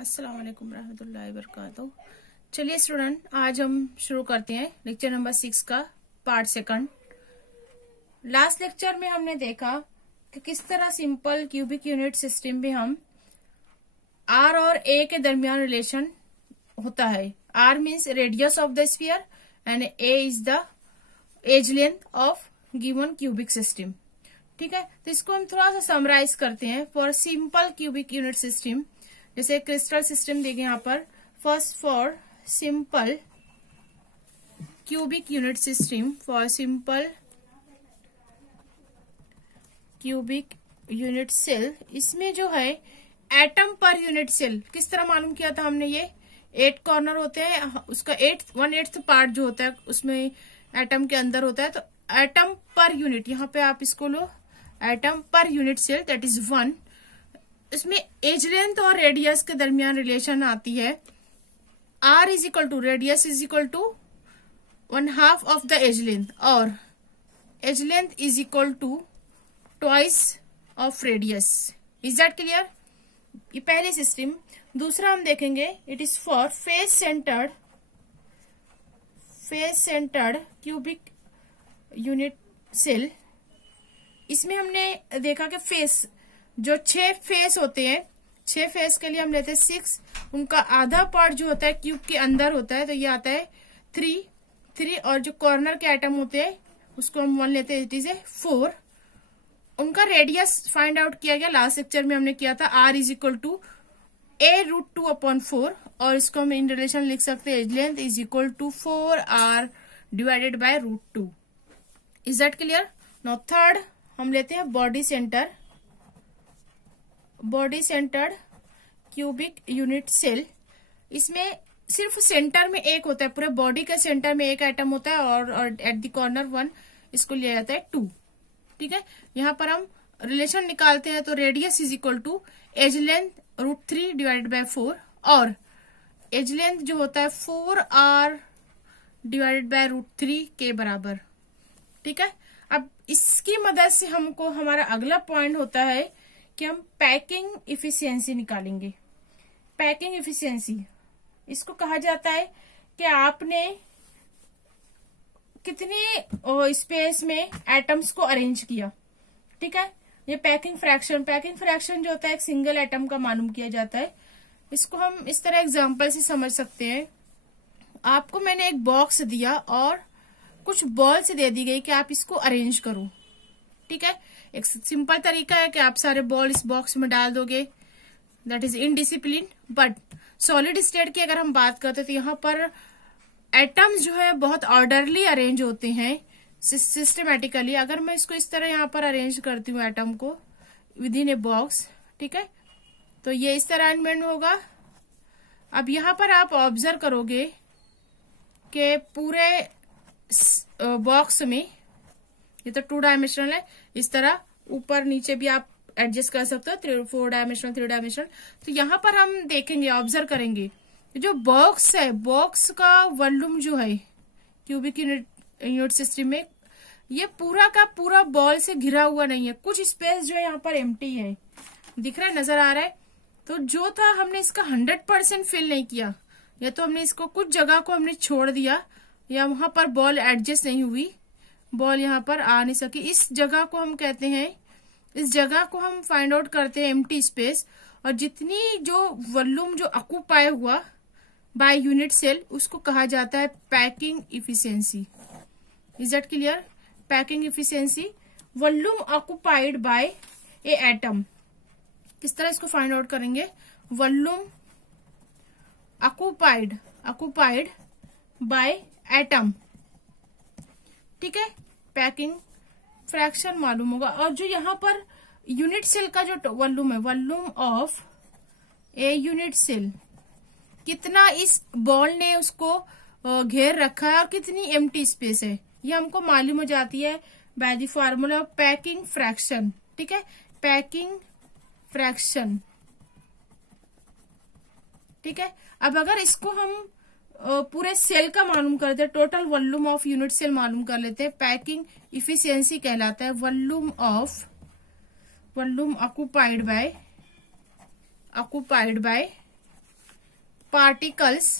अस्सलाम वालेकुम रहमतुल्लाहि वबरकातुहू। चलिए स्टूडेंट, आज हम शुरू करते हैं लेक्चर नंबर 6 का पार्ट सेकंड। लास्ट लेक्चर में हमने देखा कि किस तरह सिंपल क्यूबिक यूनिट सिस्टम में हम आर और ए के दरमियान रिलेशन होता है। R means radius of the sphere and a is the edge length of given cubic system. ठीक है, तो इसको हम थोड़ा सा समराइज करते हैं। For simple cubic unit system, जैसे क्रिस्टल सिस्टम देखें यहाँ पर, first for simple cubic unit system, for simple cubic unit cell, इसमें जो है एटम पर यूनिट सेल किस तरह मालूम किया था हमने। ये 8 कॉर्नर होते हैं, उसका 1/8 पार्ट जो होता है उसमें एटम के अंदर होता है। तो एटम पर यूनिट, यहाँ पे आप इसको लो, atom per unit cell that is 1। इसमें एज लेंथ और रेडियस के दरमियान रिलेशन आती है। R is equal to radius is equal to 1/2 of the edge length, और edge length is equal to twice of radius. Is that clear? ये पहले system. दूसरा हम देखेंगे, it is for face centred cubic unit cell. इसमें हमने देखा कि फेस, जो 6 फेस होते हैं, 6 फेस के लिए हम लेते हैं 6, उनका आधा पार्ट जो होता है क्यूब के अंदर होता है, तो ये आता है 3, और जो कॉर्नर के आइटम होते हैं उसको हम 1 लेते हैं, इट इज ए 4। उनका रेडियस फाइंड आउट किया गया, लास्ट लेक्चर में हमने किया था। Are is equal to a√2/4, और इसको हम इन रिलेशन लिख सकते हैं, edge length is equal to 4r divided by √2। Is that clear? Now third हम लेते हैं body centred cubic unit cell. इसमें सिर्फ सेंटर में एक होता है, पूरे बॉडी के सेंटर में एक आइटम होता है, और एट द कॉर्नर 1, इसको लिया जाता है 2। ठीक है, यहाँ पर हम रिलेशन निकालते हैं, तो radius is equal to edge length √3 divided by 4, और एज लेंथ जो होता है 4r डिवाइडेड बाय √3 के बराबर। ठीक है, अब इसकी मदद से हमको हमारा अगला पॉइंट होता है कि हम पैकिंग इफिशियंसी निकालेंगे। पैकिंग इफिशियंसी, इसको कहा जाता है कि आपने कितनी स्पेस में एटम्स को अरेंज किया। ठीक है, ये पैकिंग फ्रैक्शन जो होता है एक सिंगल एटम का मालूम किया जाता है। इसको हम इस तरह एग्जांपल से समझ सकते हैं। आपको मैंने एक बॉक्स दिया और कुछ बॉल्स दे दी गई कि आप इसको अरेंज करो। ठीक है, एक सिंपल तरीका है कि आप सारे बॉल इस बॉक्स में डाल दोगे, that is indiscipline. But solid state की अगर हम बात करते हैं तो यहाँ पर एटम्स जो है बहुत ऑर्डरली अरेंज होते हैं, सिस्टमेटिकली। अगर मैं इसको इस तरह यहाँ पर अरेंज करती हूँ एटम को विद इन ए बॉक्स, ठीक है, तो ये इस तरह अरेंजमेंट होगा। अब यहाँ पर आप ऑब्जर्व करोगे कि पूरे बॉक्स में, ये तो 2 डायमेंशनल है, इस तरह ऊपर नीचे भी आप एडजस्ट कर सकते हो, 4 डायमेंशनल 3 डायमेंशनल। तो यहाँ पर हम देखेंगे, ऑब्जर्व करेंगे, जो बॉक्स है, बॉक्स का वॉल्यूम जो है क्यूबिक यूनिट सिस्टम में, ये पूरा का पूरा बॉल से घिरा हुआ नहीं है। कुछ स्पेस जो है यहाँ पर एम्प्टी है, दिख रहा है, नजर आ रहा है। तो जो था हमने इसका 100% फिल नहीं किया, या तो हमने इसको कुछ जगह को हमने छोड़ दिया, या वहां पर बॉल एडजस्ट नहीं हुई, बॉल यहाँ पर आ नहीं सकी। इस जगह को हम कहते हैं, इस जगह को हम फाइंड आउट करते हैं एम्प्टी स्पेस। और जितनी जो वॉल्यूम जो ऑक्यूपाई हुआ बाय यूनिट सेल, उसको कहा जाता है packing efficiency. Is that clear? Packing efficiency, volume occupied bye A atom. किस तरह इसको फाइंड आउट करेंगे? Volume occupied by atom. ठीक है, पैकिंग फ्रैक्शन मालूम होगा। और जो यहाँ पर यूनिट सेल का जो वॉल्यूम है, volume of a unit cell, कितना इस बॉल ने उसको घेर रखा है और कितनी एम्प्टी स्पेस है, ये हमको मालूम हो जाती है by the formula of packing fraction. ठीक है, पैकिंग फ्रैक्शन। ठीक है, अब अगर इसको हम पूरे सेल का मालूम करते हैं, total volume of unit cell मालूम कर लेते हैं, पैकिंग इफिशियंसी कहलाता है volume occupied by particles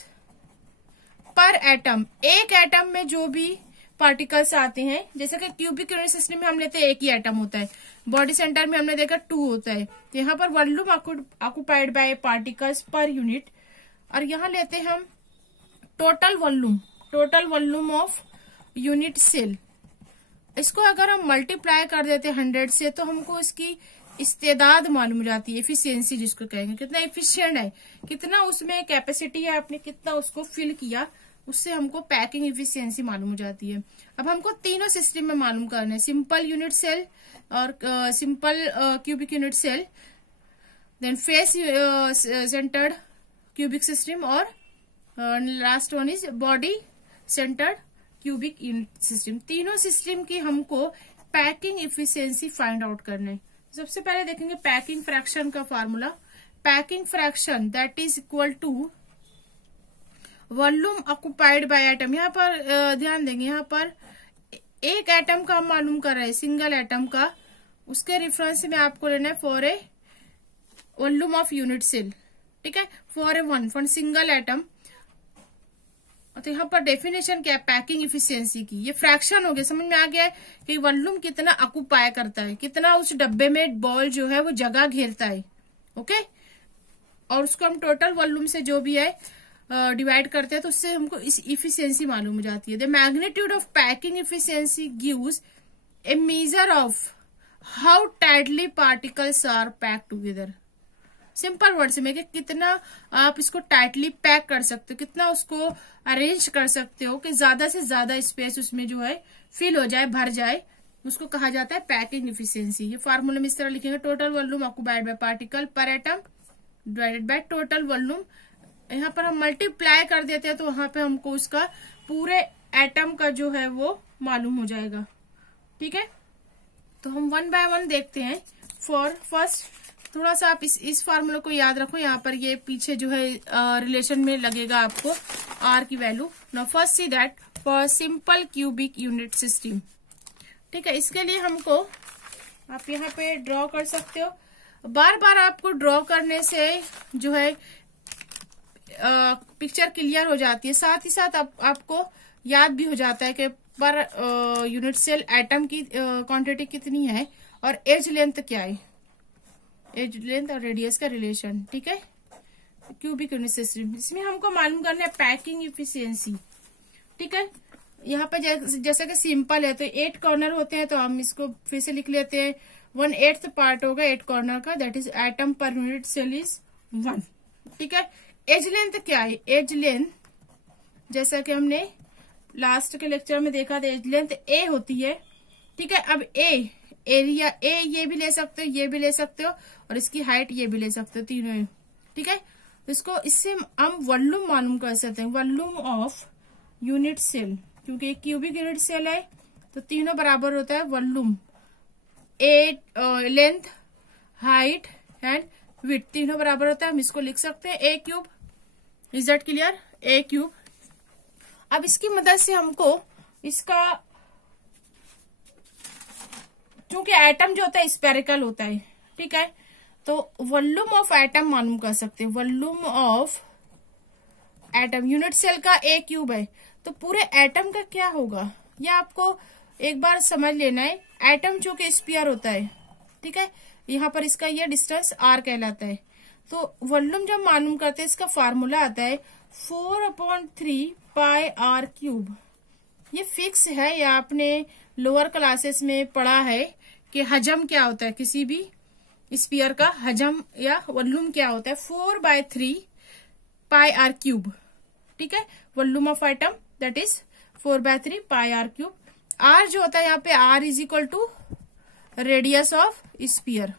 per atom, एक एटम में जो भी पार्टिकल्स आते हैं, जैसे कि क्यूबिक यूनिट सिस्टम में हम लेते हैं एक ही एटम होता है, बॉडी सेंटर में हमने देखा 2 होता है, तो यहाँ पर volume occupied by particles per unit, और यहाँ लेते हैं हम total volume of unit cell. इसको अगर हम मल्टीप्लाई कर देते हैं 100 से, तो हमको इसकी इस्तेदाद मालूम हो जाती है, एफिशिएंसी जिसको कहेंगे, कितना एफिशिएंट है, कितना उसमें कैपेसिटी है, आपने कितना उसको फिल किया, उससे हमको पैकिंग एफिशिएंसी मालूम हो जाती है। अब हमको तीनों सिस्टम में मालूम करना है, सिंपल यूनिट सेल और simple cubic unit cell, then face centred cubic system, और last one is body centred cubic unit system. तीनों सिस्टम की हमको पैकिंग एफिशिएंसी फाइंड आउट करना है। सबसे पहले देखेंगे पैकिंग फ्रैक्शन का formula. Packing fraction that is equal to volume occupied by atom. यहाँ पर ध्यान देंगे, यहाँ पर एक एटम का हम मालूम कर रहे हैं, सिंगल एटम का, उसके रेफरेंस में आपको लेना है for a volume of unit cell, ठीक है, for a one single atom. तो यहाँ पर डेफिनेशन क्या है पैकिंग इफिशियंसी की, ये फ्रैक्शन हो गया, समझ में आ गया है कि वॉल्यूम कितना ऑक्यूपाई करता है, कितना उस डब्बे में बॉल जो है वो जगह घेरता है, ओके, और उसको हम टोटल वॉल्यूम से जो भी है डिवाइड करते हैं, तो उससे हमको इस इफिशियंसी मालूम हो जाती है। The magnitude of packing efficiency gives a measure of how tightly particles are packed together. Simple words में कि कितना आप इसको टाइटली पैक कर सकते हो, कितना उसको अरेंज कर सकते हो कि ज्यादा से ज्यादा स्पेस उसमें जो है फिल हो जाए, भर जाए, उसको कहा जाता है पैकिंग इफिशियंसी। ये फार्मूला में इस तरह लिखेंगे, total volume occupied by particle per atom divided by total volume. यहाँ पर हम मल्टीप्लाई कर देते हैं तो वहां पे हमको उसका पूरे एटम का जो है वो मालूम हो जाएगा, ठीक है। तो हम 1 बाय 1 देखते हैं। फॉर फर्स्ट थोड़ा सा आप इस फार्मूला को याद रखो, यहाँ पर ये पीछे जो है रिलेशन में लगेगा आपको आर की value. Now first see that for simple cubic unit system, ठीक है। इसके लिए हमको आप यहाँ पे ड्रॉ कर सकते हो। बार बार आपको ड्रॉ करने से जो है पिक्चर क्लियर हो जाती है, साथ ही साथ आपको याद भी हो जाता है कि पर यूनिट सेल एटम की क्वांटिटी कितनी है और एज लेंथ क्या है, एज लेंथ और रेडियस का रिलेशन, ठीक है। क्यूबिक यूनिट सिस्टम, इसमें हमको मालूम करना है पैकिंग इफिशियंसी, ठीक है। यहाँ पे जैसे कि सिंपल है तो 8 कॉर्नर होते हैं, तो हम इसको फिर से लिख लेते हैं। 1/8 पार्ट होगा 8 कॉर्नर का, that is atom per unit cell is 1, ठीक है। एज लेंथ क्या है, एज लेंथ जैसा कि हमने लास्ट के लेक्चर में देखा था, एज लेंथ ए होती है, ठीक है। अब एरिया ए ये भी ले सकते हो, ये भी ले सकते हो, और इसकी हाइट ये भी ले सकते हो, तीनों, ठीक है। इसको इससे हम वॉल्यूम मालूम कर सकते हैं, वॉल्यूम ऑफ यूनिट सेल, क्योंकि एक क्यूबिक यूनिट सेल है तो तीनों बराबर होता है volume, length, height and width, तीनों बराबर होता है। हम इसको लिख सकते हैं a cube. Is that clear, a cube. अब इसकी मदद से हमको इसका, क्योंकि एटम जो होता है स्पेरिकल होता है, ठीक है, तो वॉल्यूम ऑफ एटम मालूम कर सकते हैं। Volume of atom, unit cell का ए क्यूब है, तो पूरे एटम का क्या होगा ये आपको एक बार समझ लेना है। एटम जो कि स्फीयर होता है, ठीक है, यहाँ पर इसका ये डिस्टेंस आर कहलाता है। तो वॉल्यूम जब मालूम करते हैं इसका फार्मूला आता है 4/3 पाई आर क्यूब। ये फिक्स है, या आपने लोअर क्लासेस में पढ़ा है कि हजम क्या होता है, किसी भी स्फीयर का हजम या वॉल्यूम क्या होता है, 4/3 पाई आर क्यूब, ठीक है। Volume of atom that is 4/3 pi r cube. R जो होता है यहाँ पे r is equal to radius of sphere,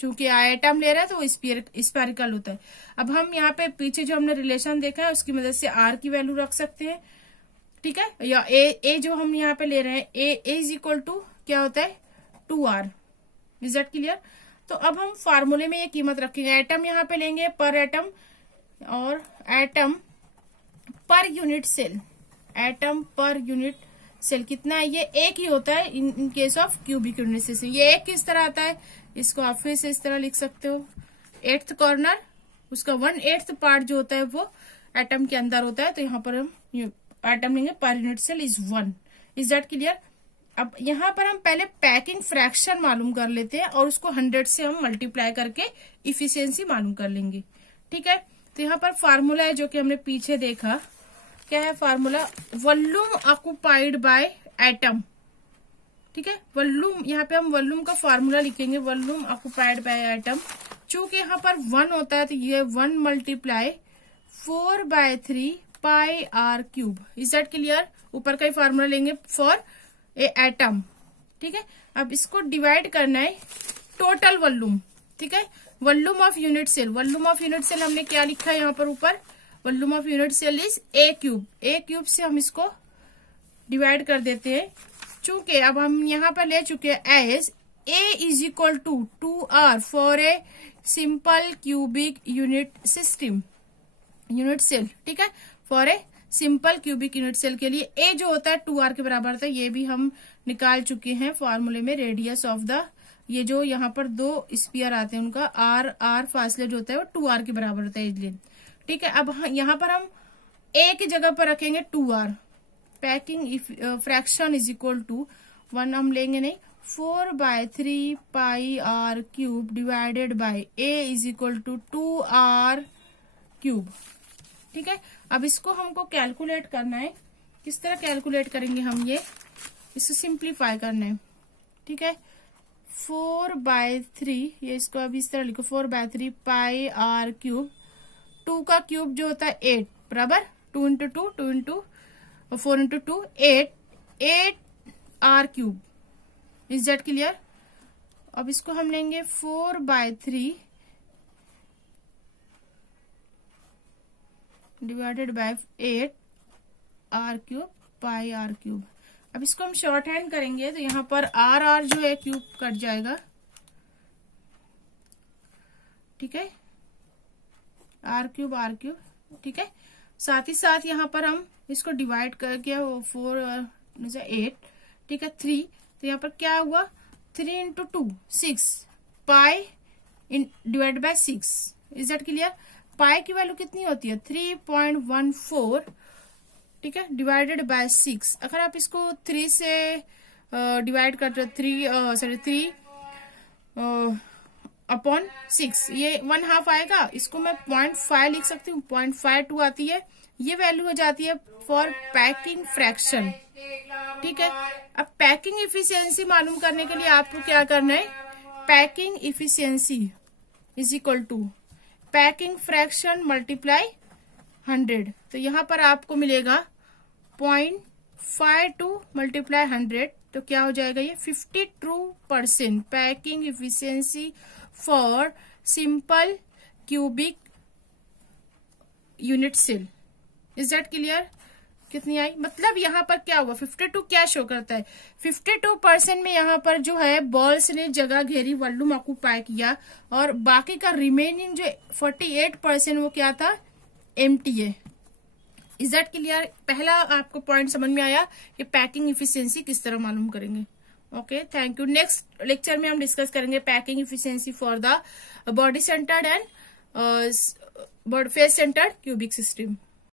चूंकि एटम ले रहा है तो वो स्फेरिकल होता है। अब हम यहाँ पे पीछे जो हमने रिलेशन देखा है उसकी मदद से आर की वैल्यू रख सकते हैं, ठीक है, या ए जो हम यहाँ पे ले रहे हैं ए इज इक्वल टू क्या होता है 2r। Is that clear. तो अब हम फार्मूले में ये कीमत रखेंगे, एटम यहाँ पे लेंगे पर एटम, और atom per unit cell, atom per unit cell कितना है, ये एक ही होता है in case of cubic unit system. ये एक किस तरह आता है, इसको आप फिर से इस तरह लिख सकते हो, 8th कॉर्नर उसका 1/8 पार्ट जो होता है वो एटम के अंदर होता है। तो यहाँ पर हम एटम लेंगे per unit cell is 1। Is that clear? अब यहाँ पर हम पहले पैकिंग फ्रैक्शन मालूम कर लेते हैं और उसको 100 से हम मल्टीप्लाई करके इफिशियंसी मालूम कर लेंगे। ठीक है, तो यहाँ पर फार्मूला है जो कि हमने पीछे देखा। क्या है formula? Volume occupied by atom. ठीक है, वॉल्यूम, यहाँ पे हम वॉल्यूम का फार्मूला लिखेंगे, वॉल्यूम ऑक्युपाइड बाय एटम। चूंकि यहाँ पर 1 होता है तो ये 1 multiply 4/3 pi r cube. Is that clear? ऊपर का ही फार्मूला लेंगे फॉर ए एटम। ठीक है, अब इसको डिवाइड करना है टोटल वॉल्यूम। ठीक है, volume of unit cell, volume of unit cell हमने क्या लिखा है यहाँ पर ऊपर? Volume of unit cell is a cube. A cube से हम इसको डिवाइड कर देते हैं। चूंकि अब हम यहाँ पर ले चुके हैं as a is equal to 2r for a simple cubic unit system, unit cell. ठीक है, for a simple cubic unit cell के लिए ए जो होता है 2r के बराबर होता है। ये भी हम निकाल चुके हैं फॉर्मूले में। रेडियस ऑफ द, ये जो यहाँ पर 2 स्पीयर आते हैं उनका r फासले जो होता है वो 2r के बराबर होता है इसलिए। ठीक है, अब यहाँ पर हम a की जगह पर रखेंगे 2r। Packing fraction is equal to 1 हम लेंगे नहीं, 4/3 pi r cube divided by a is equal to 2r cube. ठीक है, अब इसको हमको कैलकुलेट करना है। किस तरह कैलकुलेट करेंगे हम? ये इसको सिंप्लीफाई करना है। ठीक है, 4/3, ये इसको अभी इस तरह लिखो, 4/3 पाई आर क्यूब। 2 का क्यूब जो होता है 8 बराबर 2 into 2, 2 into 4 into 2, 8 r cube. Is that clear? अब इसको हम लेंगे 4/3 divided by 8 r cube pi r cube. अब इसको हम शॉर्ट हैंड करेंगे तो यहाँ पर आर जो है क्यूब कट जाएगा। ठीक है, आर क्यूब। ठीक है, साथ ही साथ यहाँ पर हम इसको डिवाइड करके 4 8। ठीक है, 3, तो यहाँ पर क्या हुआ? 3 into 2 6 pi divide by 6। Is that clear? Pi की वैल्यू कितनी होती है? 3.14। ठीक है, डिवाइडेड बाय 6। अगर आप इसको 3 से डिवाइड करते हो 3 अपॉन 6, ये 1/2 आएगा। इसको मैं 0.5 लिख सकती हूँ, 0.52 आती है। ये वैल्यू हो जाती है फॉर पैकिंग फ्रैक्शन। ठीक है, अब पैकिंग इफिशियंसी मालूम करने के लिए आपको क्या करना है? Packing efficiency is equal to packing fraction multiply 100। तो यहाँ पर आपको मिलेगा 0.52 मल्टीप्लाई 100, तो क्या हो जाएगा? ये 52% packing efficiency for simple cubic unit cell. Is that clear? कितनी आई? मतलब यहाँ पर क्या हुआ? 52 क्या शो करता है? 52% में यहाँ पर जो है बॉल्स ने जगह घेरी, वॉल्यूम ऑक्युपाई किया, और बाकी का रिमेनिंग जो 48% वो क्या था? एम्प्टी है। Is that clear? पहला आपको पॉइंट समझ में आया कि पैकिंग इफिशियंसी किस तरह मालूम करेंगे। Okay, thank you. Next lecture में हम डिस्कस करेंगे packing efficiency for the body centred and face centred cubic system.